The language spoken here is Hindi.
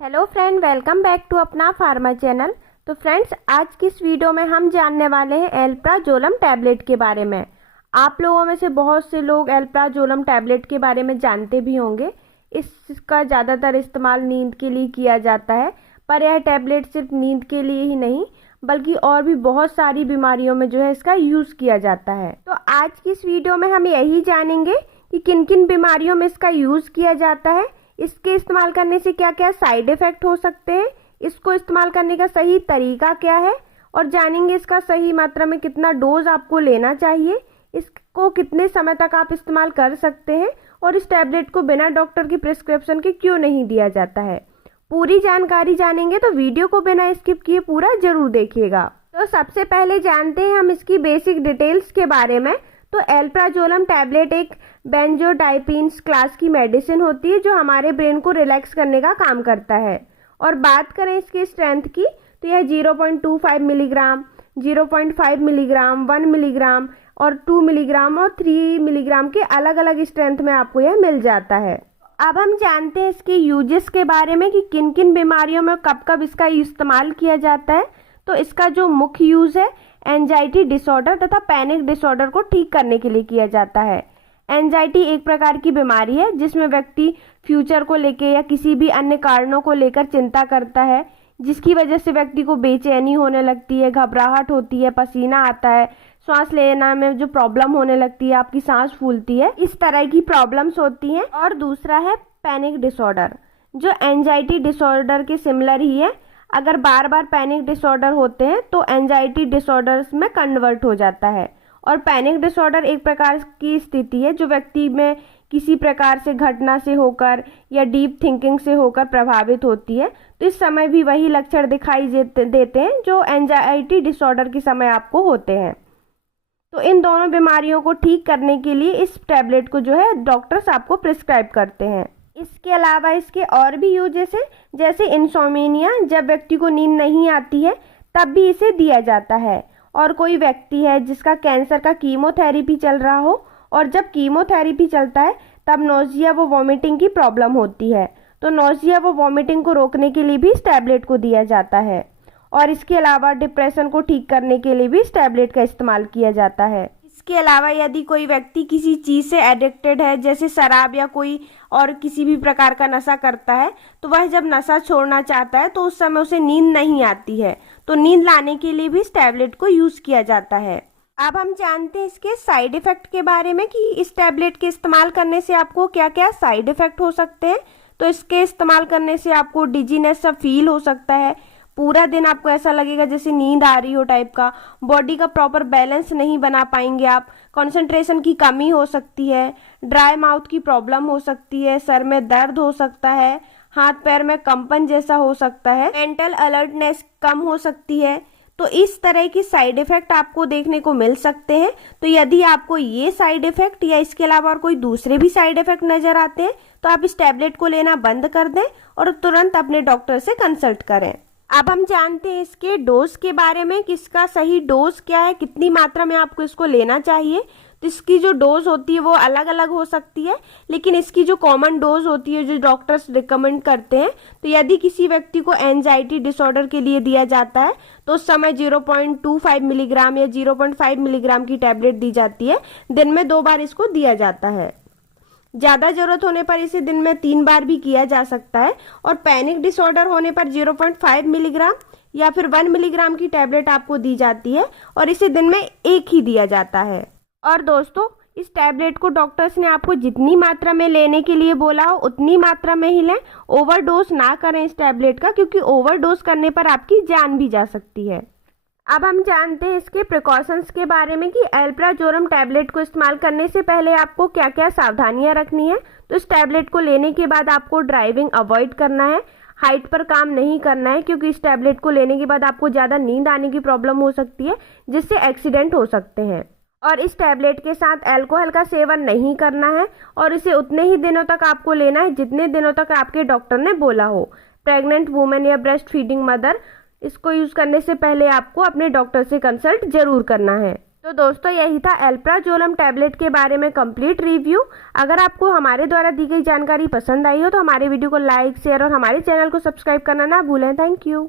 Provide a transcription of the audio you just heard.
Hello friend, welcome back to अपना फार्मा चैनल। तो फ्रेंड्स, आज की इस वीडियो में हम जानने वाले हैं एल्प्राजोलम टैबलेट के बारे में। आप लोगों में से बहुत से लोग एल्प्राजोलम टैबलेट के बारे में जानते भी होंगे। इसका ज़्यादातर इस्तेमाल नींद के लिए किया जाता है, पर यह टैबलेट सिर्फ नींद के लिए ही नहीं बल्कि और भी बहुत सारी बीमारियों में जो है इसका यूज़ किया जाता है। तो आज की इस वीडियो में हम यही जानेंगे कि किन किन बीमारियों में इसका यूज़ किया जाता है, इसके इस्तेमाल करने से क्या क्या साइड इफ़ेक्ट हो सकते हैं, इसको इस्तेमाल करने का सही तरीका क्या है, और जानेंगे इसका सही मात्रा में कितना डोज आपको लेना चाहिए, इसको कितने समय तक आप इस्तेमाल कर सकते हैं और इस टैबलेट को बिना डॉक्टर की प्रिस्क्रिप्शन के क्यों नहीं दिया जाता है। पूरी जानकारी जानेंगे तो वीडियो को बिना स्किप किए पूरा जरूर देखिएगा। तो सबसे पहले जानते हैं हम इसकी बेसिक डिटेल्स के बारे में। तो एल्प्राजोलम टैबलेट एक बेंजोडाइपिन्स क्लास की मेडिसिन होती है जो हमारे ब्रेन को रिलैक्स करने का काम करता है। और बात करें इसकी स्ट्रेंथ की तो यह 0.25 मिलीग्राम, 0.5 मिलीग्राम, 1 मिलीग्राम और 2 मिलीग्राम और 3 मिलीग्राम के अलग अलग स्ट्रेंथ में आपको यह मिल जाता है। अब हम जानते हैं इसके यूजेस के बारे में कि किन किन बीमारियों में कब कब इसका इस्तेमाल किया जाता है। तो इसका जो मुख्य यूज़ है एंजाइटी डिसऑर्डर तथा पैनिक डिसऑर्डर को ठीक करने के लिए किया जाता है। एंजाइटी एक प्रकार की बीमारी है जिसमें व्यक्ति फ्यूचर को लेकर या किसी भी अन्य कारणों को लेकर चिंता करता है, जिसकी वजह से व्यक्ति को बेचैनी होने लगती है, घबराहट होती है, पसीना आता है, सांस लेना में जो प्रॉब्लम होने लगती है, आपकी सांस फूलती है, इस तरह की प्रॉब्लम्स होती हैं। और दूसरा है पैनिक डिसऑर्डर, जो एंजाइटी डिसऑर्डर के सिमिलर ही है। अगर बार बार पैनिक डिसऑर्डर होते हैं तो एंजाइटी डिसऑर्डर्स में कन्वर्ट हो जाता है। और पैनिक डिसऑर्डर एक प्रकार की स्थिति है जो व्यक्ति में किसी प्रकार से घटना से होकर या डीप थिंकिंग से होकर प्रभावित होती है। तो इस समय भी वही लक्षण दिखाई देते हैं जो एंजाइटी डिसऑर्डर के समय आपको होते हैं। तो इन दोनों बीमारियों को ठीक करने के लिए इस टैबलेट को जो है डॉक्टर्स आपको प्रिस्क्राइब करते हैं। इसके अलावा इसके और भी यूजेस हैं, जैसे इंसोमेनिया, जब व्यक्ति को नींद नहीं आती है तब भी इसे दिया जाता है। और कोई व्यक्ति है जिसका कैंसर का कीमोथेरेपी चल रहा हो और जब कीमोथेरेपी चलता है तब नोजिया व वॉमिटिंग की प्रॉब्लम होती है, तो नोजिया व वॉमिटिंग को रोकने के लिए भी इस टैबलेट को दिया जाता है। और इसके अलावा डिप्रेशन को ठीक करने के लिए भी इस टैबलेट का इस्तेमाल किया जाता है। इसके अलावा यदि कोई व्यक्ति किसी चीज़ से एडिक्टेड है, जैसे शराब या कोई और किसी भी प्रकार का नशा करता है, तो वह जब नशा छोड़ना चाहता है तो उस समय उसे नींद नहीं आती है, तो नींद लाने के लिए भी इस टैबलेट को यूज़ किया जाता है। अब हम जानते हैं इसके साइड इफ़ेक्ट के बारे में कि इस टैबलेट के इस्तेमाल करने से आपको क्या क्या साइड इफ़ेक्ट हो सकते हैं। तो इसके इस्तेमाल करने से आपको डिजीनेस सा फील हो सकता है, पूरा दिन आपको ऐसा लगेगा जैसे नींद आ रही हो टाइप का, बॉडी का प्रॉपर बैलेंस नहीं बना पाएंगे आप, कंसंट्रेशन की कमी हो सकती है, ड्राई माउथ की प्रॉब्लम हो सकती है, सर में दर्द हो सकता है, हाथ पैर में कंपन जैसा हो सकता है, मेंटल अलर्टनेस कम हो सकती है। तो इस तरह की साइड इफ़ेक्ट आपको देखने को मिल सकते हैं। तो यदि आपको ये साइड इफ़ेक्ट या इसके अलावा और कोई दूसरे भी साइड इफ़ेक्ट नज़र आते हैं तो आप इस टैबलेट को लेना बंद कर दें और तुरंत अपने डॉक्टर से कंसल्ट करें। अब हम जानते हैं इसके डोज के बारे में कि इसका सही डोज क्या है, कितनी मात्रा में आपको इसको लेना चाहिए। तो इसकी जो डोज होती है वो अलग अलग हो सकती है, लेकिन इसकी जो कॉमन डोज होती है जो डॉक्टर्स रिकमेंड करते हैं, तो यदि किसी व्यक्ति को एंजाइटी डिसऑर्डर के लिए दिया जाता है तो उस समय 0.25 मिलीग्राम या 0.5 मिलीग्राम की टैबलेट दी जाती है। दिन में 2 बार इसको दिया जाता है, ज़्यादा जरूरत होने पर इसे दिन में 3 बार भी किया जा सकता है। और पैनिक डिसऑर्डर होने पर 0.5 मिलीग्राम या फिर 1 मिलीग्राम की टैबलेट आपको दी जाती है और इसे दिन में 1 ही दिया जाता है। और दोस्तों, इस टैबलेट को डॉक्टर्स ने आपको जितनी मात्रा में लेने के लिए बोला हो उतनी मात्रा में ही लें, ओवरडोज ना करें इस टैबलेट का, क्योंकि ओवरडोज करने पर आपकी जान भी जा सकती है। अब हम जानते हैं इसके प्रिकॉशंस के बारे में कि एल्प्राजोलम टैबलेट को इस्तेमाल करने से पहले आपको क्या क्या सावधानियां रखनी है। तो इस टैबलेट को लेने के बाद आपको ड्राइविंग अवॉइड करना है, हाइट पर काम नहीं करना है, क्योंकि इस टैबलेट को लेने के बाद आपको ज़्यादा नींद आने की प्रॉब्लम हो सकती है जिससे एक्सीडेंट हो सकते हैं। और इस टैबलेट के साथ अल्कोहल का सेवन नहीं करना है और इसे उतने ही दिनों तक आपको लेना है जितने दिनों तक आपके डॉक्टर ने बोला हो। प्रेग्नेंट वुमेन या ब्रेस्ट फीडिंग मदर, इसको यूज़ करने से पहले आपको अपने डॉक्टर से कंसल्ट जरूर करना है। तो दोस्तों यही था एल्प्राजोलम टैबलेट के बारे में कंप्लीट रिव्यू। अगर आपको हमारे द्वारा दी गई जानकारी पसंद आई हो तो हमारे वीडियो को लाइक शेयर और हमारे चैनल को सब्सक्राइब करना ना भूलें। Thank you.